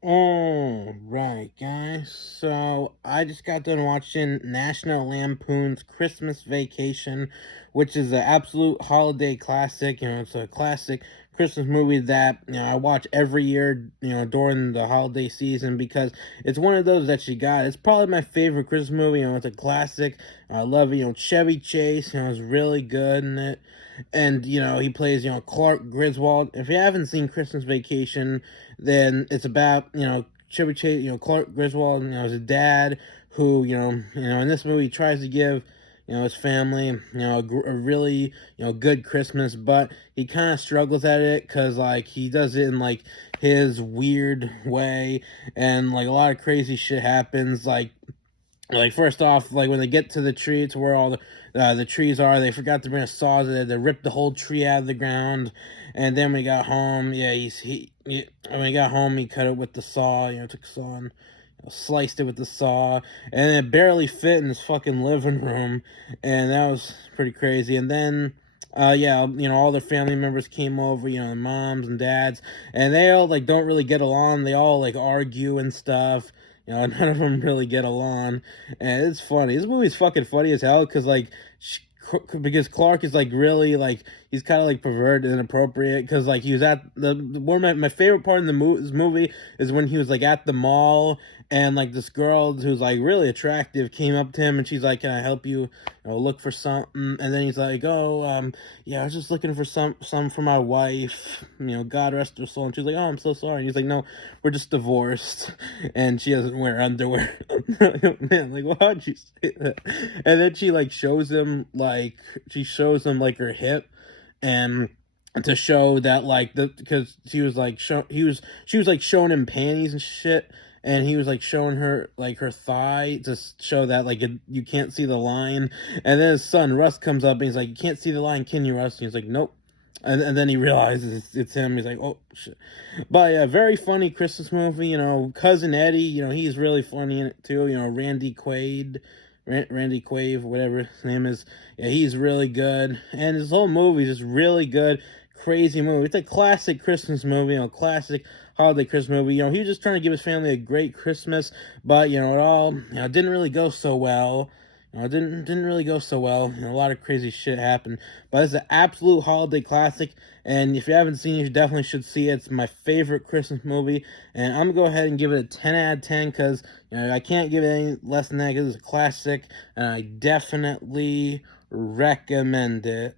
All right, guys. So I just got done watching National Lampoon's Christmas Vacation, which is an absolute holiday classic. It's a classic Christmas movie that I watch every year. During the holiday season because it's one of those that you got. It's probably my favorite Christmas movie. It's a classic. I love it. Chevy Chase. Is really good in it. And he plays Clark Griswold. If you haven't seen Christmas Vacation, then it's about Chevy Chase, Clark Griswold, his dad, who in this movie tries to give his family a really good Christmas, but he kind of struggles at it because like he does it in like his weird way, and like a lot of crazy shit happens. Like first off, like when they get to the tree, to where all the trees are, they forgot to bring a saw. They ripped the whole tree out of the ground, and then when he got home, yeah, when he got home, he cut it with the saw. Took the saw and sliced it with the saw, and it barely fit in his fucking living room, and that was pretty crazy. And then. Yeah, all their family members came over, the moms and dads, and they all like don't really get along. They all like argue and stuff. None of them really get along, and it's funny. This movie's fucking funny as hell because Clark is like really like he's kind of like perverted and inappropriate because like he was at the one of my favorite part in this movie is when he was like at the mall, and like this girl who's like really attractive came up to him and she's like, "Can I help you, look for something?" And then he's like, "Oh, yeah, I was just looking for some for my wife, God rest her soul." And she's like, "Oh, I'm so sorry." And he's like, "No, we're just divorced," and she doesn't wear underwear. Man, like why'd you say that? And then she shows him like her hip, and to show that like because she was like she was like showing him panties and shit, and he was like showing her like her thigh to show that like you can't see the line. And then his son Russ comes up and he's like, "You can't see the line, can you, Russ?" And he's like, "Nope." And then he realizes it's him. He's like, "Oh shit!" But yeah, very funny Christmas movie. Cousin Eddie. He's really funny in it too. Randy Quaid, whatever his name is. Yeah, he's really good, and his whole movie is just really good. Crazy movie. It's a classic Christmas movie. Classic holiday Christmas movie. He was just trying to give his family a great Christmas, but it all didn't really go so well. It didn't really go so well. A lot of crazy shit happened, but it's an absolute holiday classic. And if you haven't seen it, you definitely should see it. It's my favorite Christmas movie, and I'm gonna go ahead and give it a 10 out of 10 because I can't give it any less than that because it's a classic, and I definitely recommend it.